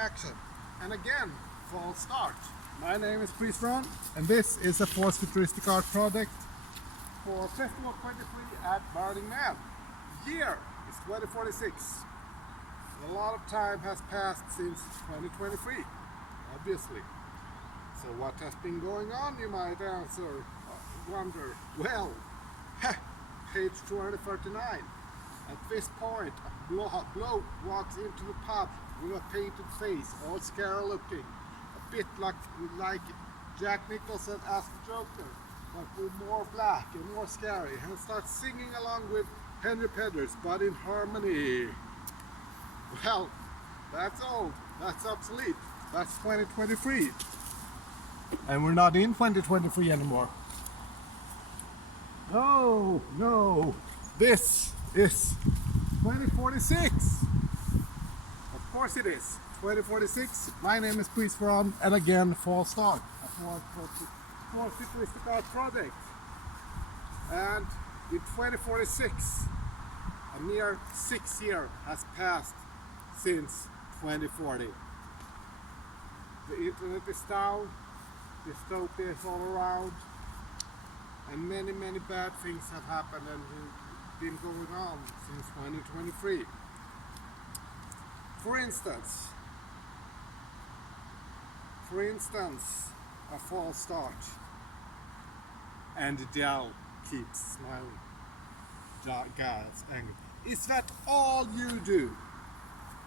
Action. And again, false start. My name is Pries Verhon, and this is a futuristic art project for Festival 23 at Burning Man. Year is 2046. A lot of time has passed since 2023, obviously. So what has been going on, you might wonder. Well, page 239. At this point, a bloke walks into the pub with a painted face, all scary looking, a bit like Jack Nicholson as the Joker, but with more black and more scary, and starts singing along with Henry Pedders, but in harmony. Well, that's old, that's obsolete, that's 2023. And we're not in 2023 anymore. No, this is 2046. Of course it is 2046. My name is Pries Verhon, and again, false start. For futuristic art project. And in 2046, a mere 6 years has passed since 2040. The internet is down, dystopia is all around, and many bad things have happened and been going on since 2023. For instance, a false start, and Dell keeps smiling. God's angry. Is that all you do?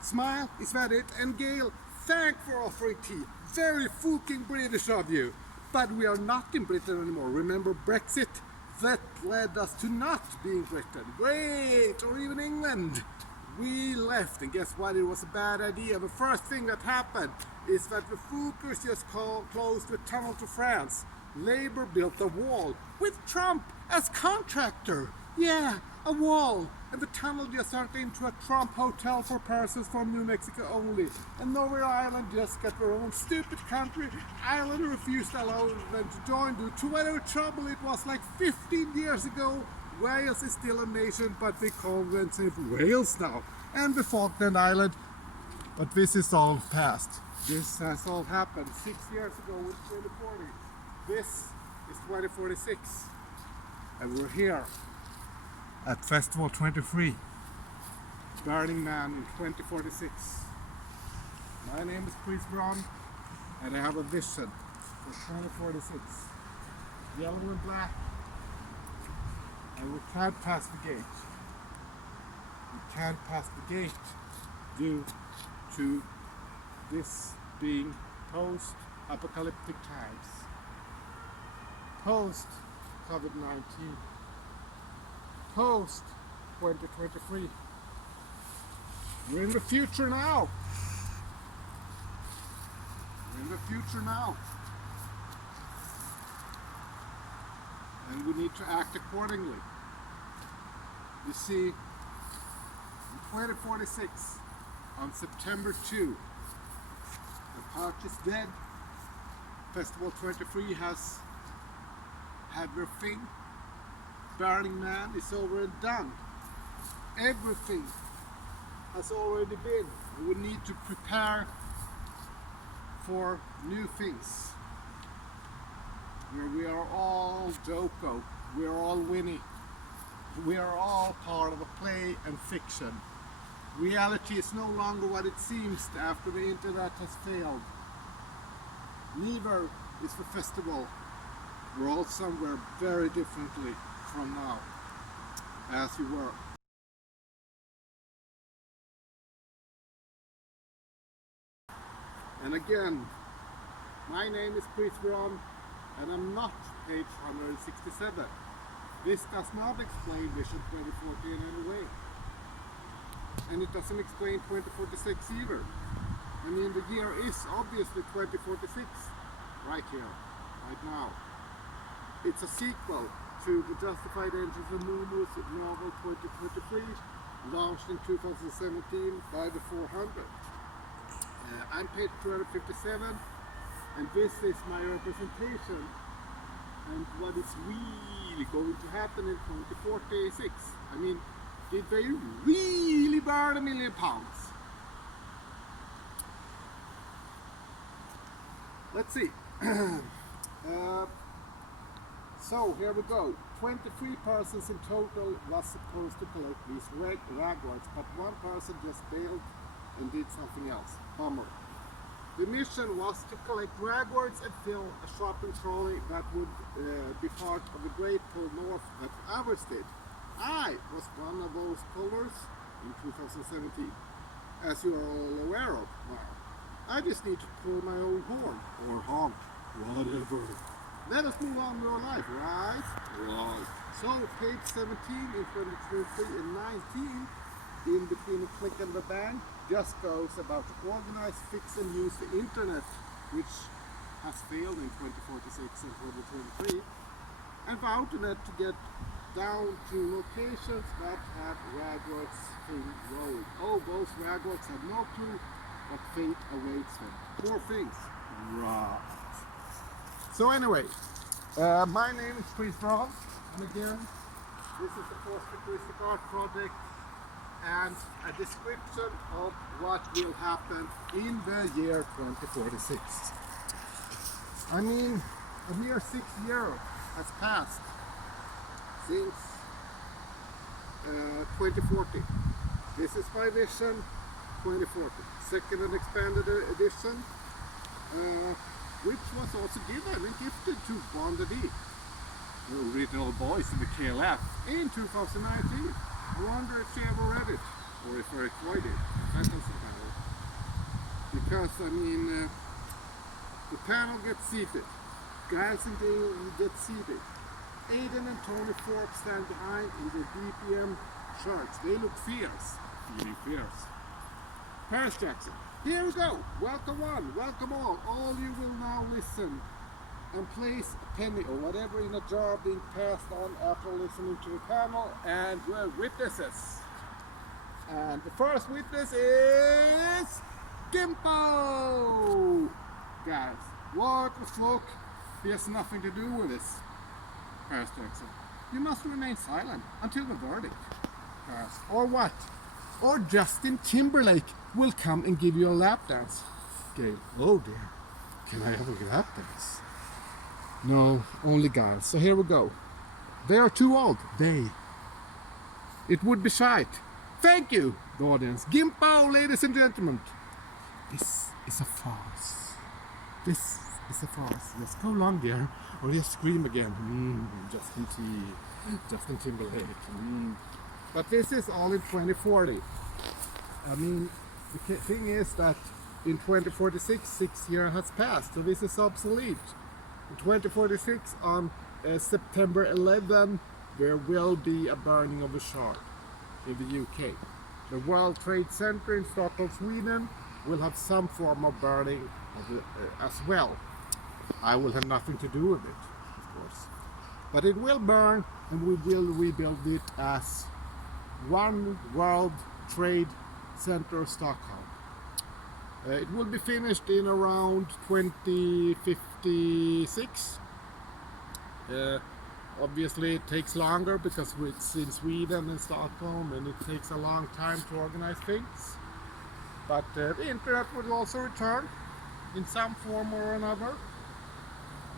Smile? Is that it? And Gail, thank for offering tea. Very fucking British of you. But we are not in Britain anymore. Remember Brexit? That led us to not being Britain. Great! Or even England. We left, and guess what? It was a bad idea. The first thing that happened is that the Fuckers just closed the tunnel to France. Labour built a wall with Trump as contractor. Yeah, a wall. And the tunnel just turned into a Trump hotel for persons from New Mexico only. And Northern Ireland just got their own stupid country. Ireland refused to allow them to join due to whatever trouble it was like 15 years ago. Wales is still a nation, but we call themselves Wales now. And the Falkland Island. But this is all past. This has all happened 6 years ago in 2040. This is 2046. And we're here at Festival 23, Burning Man in 2046. My name is Pries Verhon, and I have a vision for 2046. Yellow and black, and we can't pass the gate. We can't pass the gate due to this being post-apocalyptic times. Post-COVID-19. Post 2023. We're in the future now. We're in the future now. And we need to act accordingly. You see, in 2046, on September 2, the park is dead. Festival 23 has had their thing. Burning Man is over and done. Everything has already been. We need to prepare for new things. Where we are all Doko, we are all Winnie. We are all part of a play and fiction. Reality is no longer what it seems after the internet has failed. Neither is the festival. We're all somewhere very differently from now, as you were. And again, my name is Pries Verhon, and I'm not page 167. This does not explain Vision 2040 in any way. And it doesn't explain 2046 either. I mean, the year is obviously 2046, right here, right now. It's a sequel to the Justifed Engines and Moon's novel 2023, launched in 2017 by the 400. I'm page 257, and this is my representation and what is really going to happen in 2046. I mean, did they really burn £1 million? Let's see. So here we go. 23 persons in total was supposed to collect these ragwards, but one person just bailed and did something else. Bummer. The mission was to collect ragwards and fill a shopping trolley that would be part of the Great Pull North that others did. I was one of those pullers in 2017, as you are all aware of now. I just need to pull my own horn, or honk, whatever. Let us move on with our life, right? Right. So, page 17 in 2023 and 19, in between the click and the bang, just goes about to organize, fix and use the internet, which has failed in 2046 and 2023, and for Outernet to get down to locations that have ragwards in road. Oh, those ragwards have no clue what fate awaits them. Poor things. Right. So anyway, my name is Pries Verhon, and again, this is the first futuristic art project and a description of what will happen in the year 2046. I mean, a mere 6 years has passed since 2040. This is my vision 2040, second and expanded edition, which was also given and gifted to Bon the original voice in the KLF in 2019. I wonder if she ever read it, or if Eric Roy did. That doesn't matter. Because, I mean, the panel gets seated. Guys and Dale get seated. Aiden and Tony Fork stand behind in the DPM shirts. They look fierce. Feeling fierce. Paris Jackson. Here we go. Welcome one, welcome all. All you will now listen and place a penny or whatever in a jar being passed on after listening to the panel, and we're witnesses. And the first witness is Gimpo! Guys, what the fuck? He has nothing to do with this. Paris Jackson. You must remain silent until the verdict. Paris. Or what? Or Justin Timberlake will come and give you a lap dance. Gail. Oh dear. Can I have a lap dance? No, only guys. So here we go. They are too old. They. It would be shite. Thank you, the audience. Gimpo, ladies and gentlemen. This is a farce. This is a farce. Just go long, dear, or just scream again. Justin Timberlake. But this is all in 2040. I mean, the thing is that in 2046, 6 years has passed, so this is obsolete. In 2046, on September 11, there will be a burning of a shard in the UK. The World Trade Center in Stockholm, Sweden, will have some form of burning of as well. I will have nothing to do with it, of course. But it will burn, and we will rebuild it as One World Trade Center Stockholm. It will be finished in around 2056. Obviously it takes longer because it's in Sweden and Stockholm, and it takes a long time to organize things. But the internet will also return in some form or another.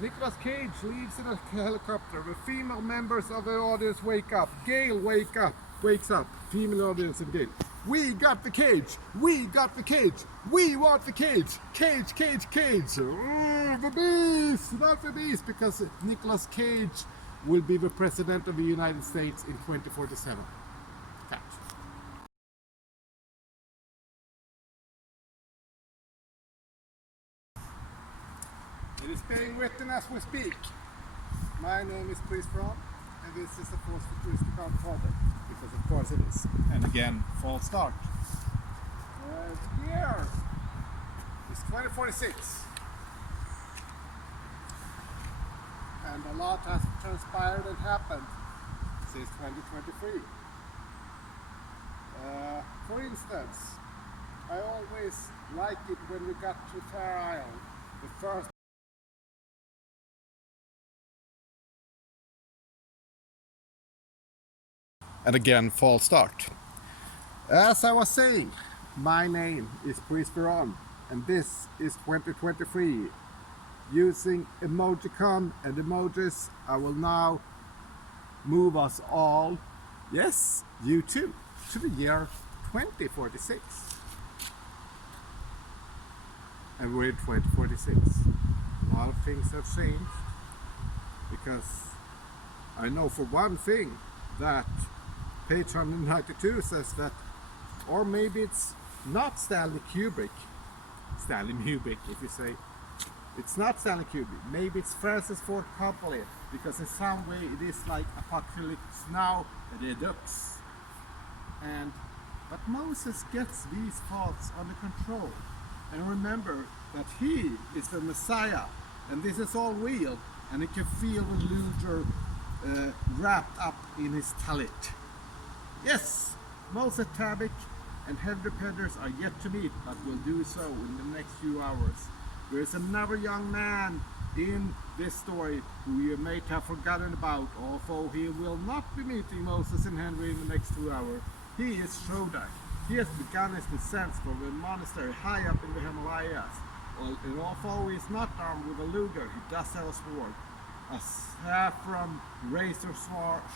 Nicolas Cage leaves in a helicopter. The female members of the audience wake up. Gail wakes up. Female audience and Gail. We got the cage. We got the cage. We want the cage. Cage, cage, cage. Oh, the beast, not the beast, because Nicolas Cage will be the president of the United States in 2047. Fact. It is being written as we speak. My name is Pries Verhon, and this is the first futuristic art project, because of course it is. And again, false start. The year is 2046. And a lot has transpired and happened since 2023. For instance, I always like it when we got to Fair Isle, the first. And again, false start. As I was saying, my name is Pries Verhon, and this is 2023. using emojicon and emojis. I will now move us all, yes, you too, to the year 2046. And we're in 2046. A lot of things have changed, because I know for one thing that page 192 says that, or maybe it's not Stanley Kubrick, Stanley Kubrick if you say, it's not Stanley Kubrick, maybe it's Francis Ford Coppola, because in some way it is like Apocalypse Now Redux. But Moses gets these thoughts under control, and remember that he is the Messiah, and this is all real, and he can feel the Luger wrapped up in his talit. Yes, Moses Tabik and Heather Pedders are yet to meet, but will do so in the next few hours. There is another young man in this story who you may have forgotten about, although he will not be meeting Moses and Henry in the next 2 hours. He is Shodak. He has begun his descent from a monastery high up in the Himalayas. And although he is not armed with a Luger, he does have a sword. A saffron razor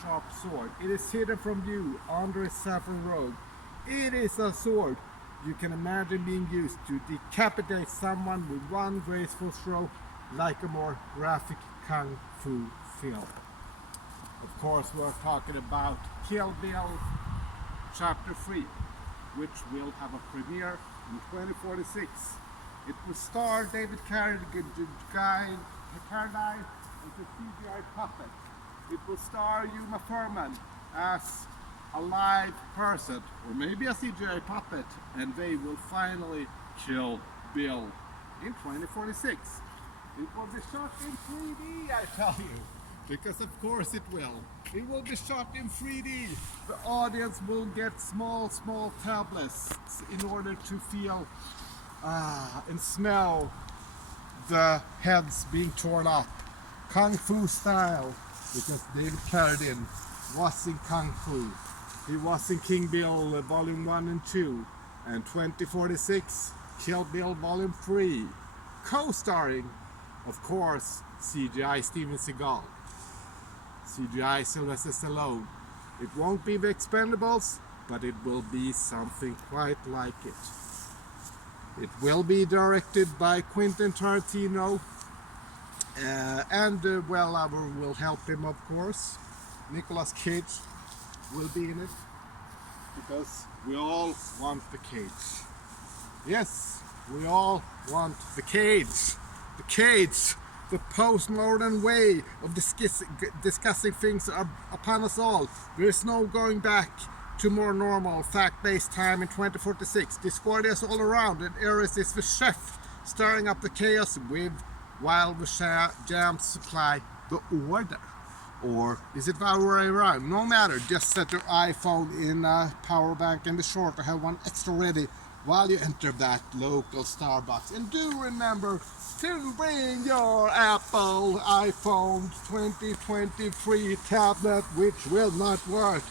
sharp sword. It is hidden from view under his saffron robe. It is a sword you can imagine being used to decapitate someone with one graceful stroke, like a more graphic kung fu film. Of course, we're talking about Kill Bill Chapter 3, which will have a premiere in 2046. It will star David Carradine as a CGI puppet. It will star Uma Thurman as a live person, or maybe a CGI puppet, and they will finally kill Bill in 2046. It will be shot in 3D, I tell you, because of course it will. It will be shot in 3D. The audience will get small tablets in order to feel and smell the heads being torn up, Kung Fu style, because David Carradine was in Kung Fu. He was in King Bill Volume 1 and 2, and 2046 Kill Bill Volume 3, co-starring, of course, CGI Steven Seagal, CGI Sylvester Stallone. It won't be the Expendables, but it will be something quite like it. It will be directed by Quentin Tarantino, and Weller will help him, of course. Nicolas Cage will be in it, because we all want the cage. Yes, we all want the cage. The cage, the postmodern way of discussing things upon us all. There is no going back to more normal, fact-based time in 2046. Discordia is all around, and Eris is the chef, stirring up the chaos while the jams supply the order. Or is it the other way around? No matter, just set your iPhone in a power bank and be sure to have one extra ready while you enter that local Starbucks. And do remember to bring your Apple iPhone 2023 tablet, which will not work.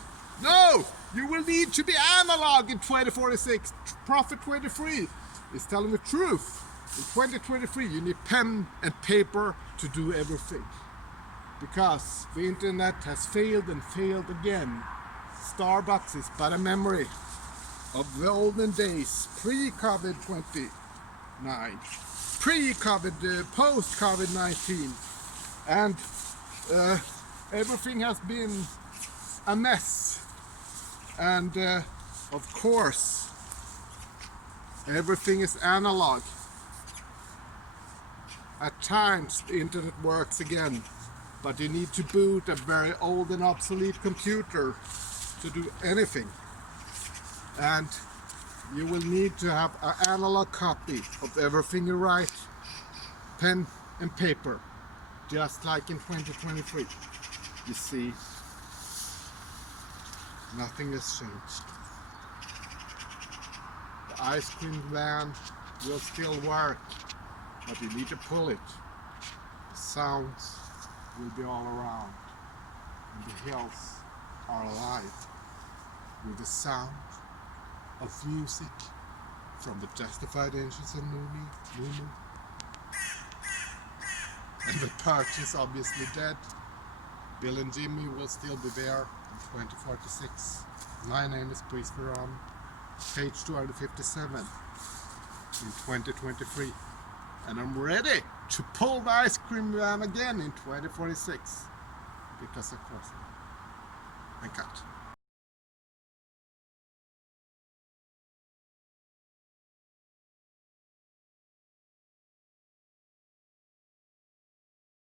No! You will need to be analog in 2046. Prophet 23 is telling the truth. In 2023 you need pen and paper to do everything. Because the internet has failed and failed again. Starbucks is but a memory of the olden days, pre-COVID-29, post-COVID-19, and everything has been a mess. And of course, everything is analog. At times the internet works again, but you need to boot a very old and obsolete computer to do anything. And you will need to have an analog copy of everything you write, pen and paper, just like in 2023. You see, nothing has changed. The ice cream van will still work, but you need to pull it. The sounds will be all around, and the hills are alive with the sound of music from the Justifyed Ancients and movement. And the Perch is obviously dead. Bill and Jimmy will still be there in 2046. My name is Pries Verhon, page 257 in 2023. And I'm ready to pull the ice cream van again in 2046. Because of course. And cut.